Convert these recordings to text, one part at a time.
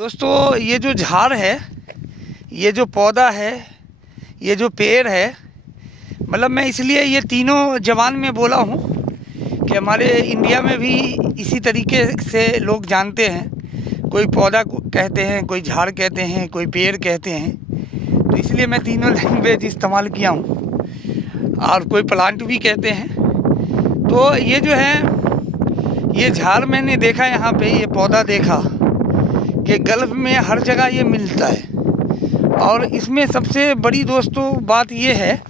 दोस्तों ये जो झाड़ है, ये जो पौधा है, ये जो पेड़ है, मतलब मैं इसलिए ये तीनों ज़बान में बोला हूँ कि हमारे इंडिया में भी इसी तरीके से लोग जानते हैं। कोई पौधा कहते हैं, कोई झाड़ कहते हैं, कोई पेड़ कहते हैं। तो इसलिए मैं तीनों लैंग्वेज इस्तेमाल किया हूँ। और कोई प्लांट भी कहते हैं। तो ये जो है, ये झाड़ मैंने देखा यहाँ पे, ये पौधा देखा कि गल्फ़ में हर जगह ये मिलता है। और इसमें सबसे बड़ी दोस्तों बात ये है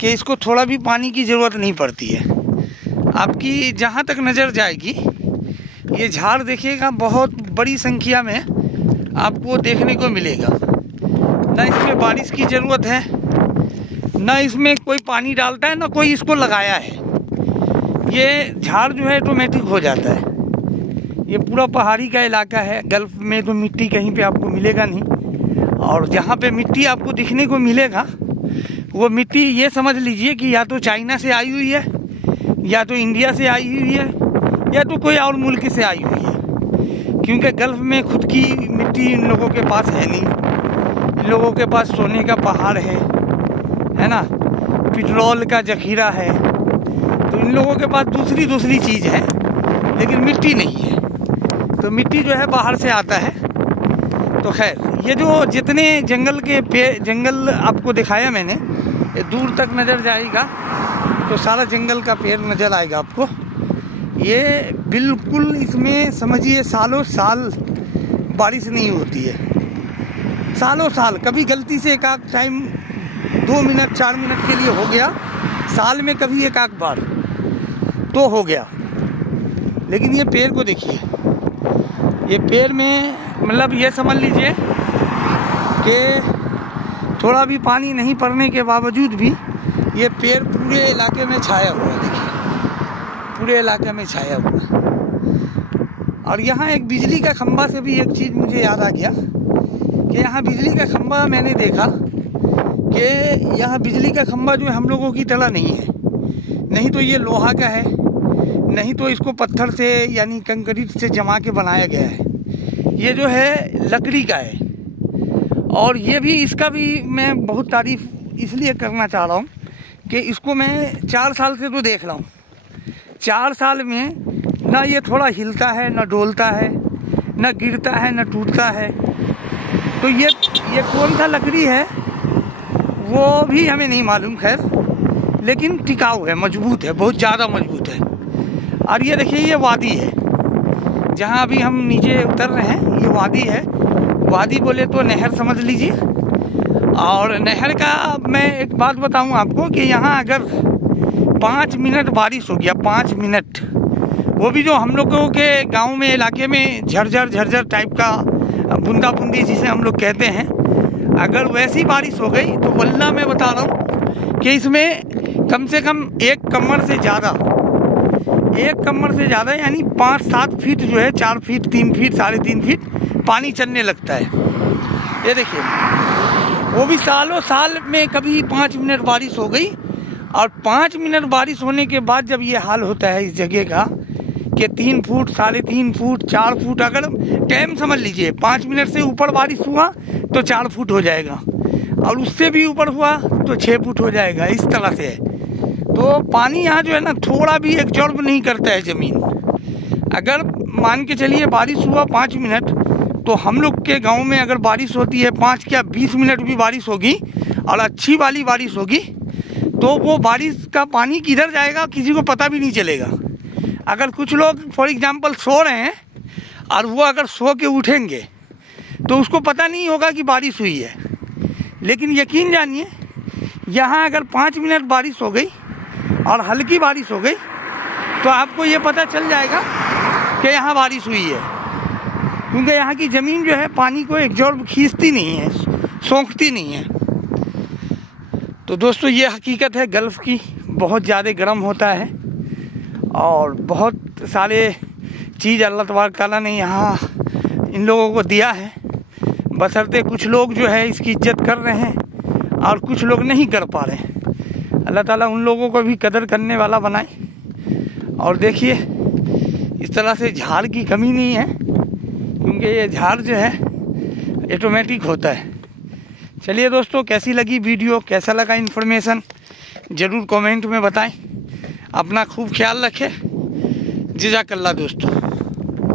कि इसको थोड़ा भी पानी की ज़रूरत नहीं पड़ती है। आपकी जहाँ तक नज़र जाएगी ये झाड़ देखिएगा, बहुत बड़ी संख्या में आपको देखने को मिलेगा। ना इसमें बारिश की ज़रूरत है, ना इसमें कोई पानी डालता है, ना कोई इसको लगाया है। ये झाड़ जो है ऑटोमेटिक हो जाता है। ये पूरा पहाड़ी का इलाका है। गल्फ़ में तो मिट्टी कहीं पे आपको मिलेगा नहीं। और जहाँ पे मिट्टी आपको दिखने को मिलेगा वो मिट्टी ये समझ लीजिए कि या तो चाइना से आई हुई है, या तो इंडिया से आई हुई है, या तो कोई और मुल्क से आई हुई है। क्योंकि गल्फ़ में खुद की मिट्टी इन लोगों के पास है नहीं। इन लोगों के पास सोने का पहाड़ है ना, पेट्रोल का जखीरा है। तो इन लोगों के पास दूसरी चीज़ है, लेकिन मिट्टी नहीं है। तो मिट्टी जो है बाहर से आता है। तो खैर, ये जो जितने जंगल आपको दिखाया मैंने, ये दूर तक नज़र जाएगा तो सारा जंगल का पेड़ नज़र आएगा आपको। ये बिल्कुल, इसमें समझिए सालों साल बारिश नहीं होती है। सालों साल, कभी गलती से एक आध टाइम 2 मिनट 4 मिनट के लिए हो गया, साल में कभी एक आध बार तो हो गया। लेकिन ये पेड़ को देखिए, ये पेड़ में मतलब ये समझ लीजिए कि थोड़ा भी पानी नहीं पड़ने के बावजूद भी ये पेड़ पूरे इलाके में छाया हुआ है। देखिए, पूरे इलाके में छाया हुआ है। और यहाँ एक बिजली का खंभा से भी एक चीज़ मुझे याद आ गया कि यहाँ बिजली का खंभा मैंने देखा कि यहाँ बिजली का खंभा जो है हम लोगों की तरह नहीं है। नहीं तो ये लोहा का है, नहीं तो इसको पत्थर से यानी कंक्रीट से जमा के बनाया गया है। ये जो है लकड़ी का है। और ये भी, इसका भी मैं बहुत तारीफ़ इसलिए करना चाह रहा हूँ कि इसको मैं 4 साल से तो देख रहा हूँ। 4 साल में ना ये थोड़ा हिलता है, ना डोलता है, ना गिरता है, ना टूटता है। तो ये कौन सा लकड़ी है वो भी हमें नहीं मालूम, खैर, लेकिन टिकाऊ है, मजबूत है, बहुत ज़्यादा मजबूत है। और ये देखिए, ये वादी है जहाँ अभी हम नीचे उतर रहे हैं। ये वादी है। वादी बोले तो नहर समझ लीजिए। और नहर का मैं एक बात बताऊं आपको कि यहाँ अगर 5 मिनट बारिश हो गया, 5 मिनट, वो भी जो हम लोगों के गांव में, इलाके में झरझर टाइप का बूंदा बूंदी जिसे हम लोग कहते हैं, अगर वैसी बारिश हो गई तो वल्लाह मैं बता रहा हूँ कि इसमें कम से कम 1 कमर से ज़्यादा यानी 5-7 फीट जो है, 4 फीट 3 फीट 3.5 फीट पानी चलने लगता है। ये देखिए, वो भी सालों साल में कभी 5 मिनट बारिश हो गई। और 5 मिनट बारिश होने के बाद जब ये हाल होता है इस जगह का कि 3 फुट 3.5 फुट 4 फुट, अगर टाइम समझ लीजिए 5 मिनट से ऊपर बारिश हुआ तो 4 फुट हो जाएगा, और उससे भी ऊपर हुआ तो 6 फुट हो जाएगा। इस तरह से है। तो पानी यहाँ जो है ना, थोड़ा भी एब्जॉर्ब नहीं करता है ज़मीन। अगर मान के चलिए बारिश हुआ 5 मिनट, तो हम लोग के गांव में अगर बारिश होती है 5 क्या 20 मिनट भी बारिश होगी और अच्छी वाली बारिश होगी, तो वो बारिश का पानी किधर जाएगा किसी को पता भी नहीं चलेगा। अगर कुछ लोग फॉर एग्जांपल सो रहे हैं और वो अगर सो के उठेंगे तो उसको पता नहीं होगा कि बारिश हुई है। लेकिन यकीन जानिए, यहाँ अगर 5 मिनट बारिश हो गई और हल्की बारिश हो गई तो आपको ये पता चल जाएगा कि यहाँ बारिश हुई है। क्योंकि यहाँ की ज़मीन जो है पानी को एब्जॉर्ब खींचती नहीं है, सोखती नहीं है। तो दोस्तों, ये हकीकत है गल्फ़ की। बहुत ज़्यादा गर्म होता है और बहुत सारे चीज़ अल्लाह तबारक तआला ने यहाँ इन लोगों को दिया है। बशर्ते कुछ लोग जो है इसकी इज्जत कर रहे हैं और कुछ लोग नहीं कर पा रहे हैं। अल्लाह ताला उन लोगों को भी कदर करने वाला बनाए। और देखिए, इस तरह से झाड़ की कमी नहीं है, क्योंकि ये झाड़ जो है ऑटोमेटिक होता है। चलिए दोस्तों, कैसी लगी वीडियो, कैसा लगा इन्फॉर्मेशन, ज़रूर कमेंट में बताएं। अपना खूब ख्याल रखें। जज़ाकल्लाह दोस्तों।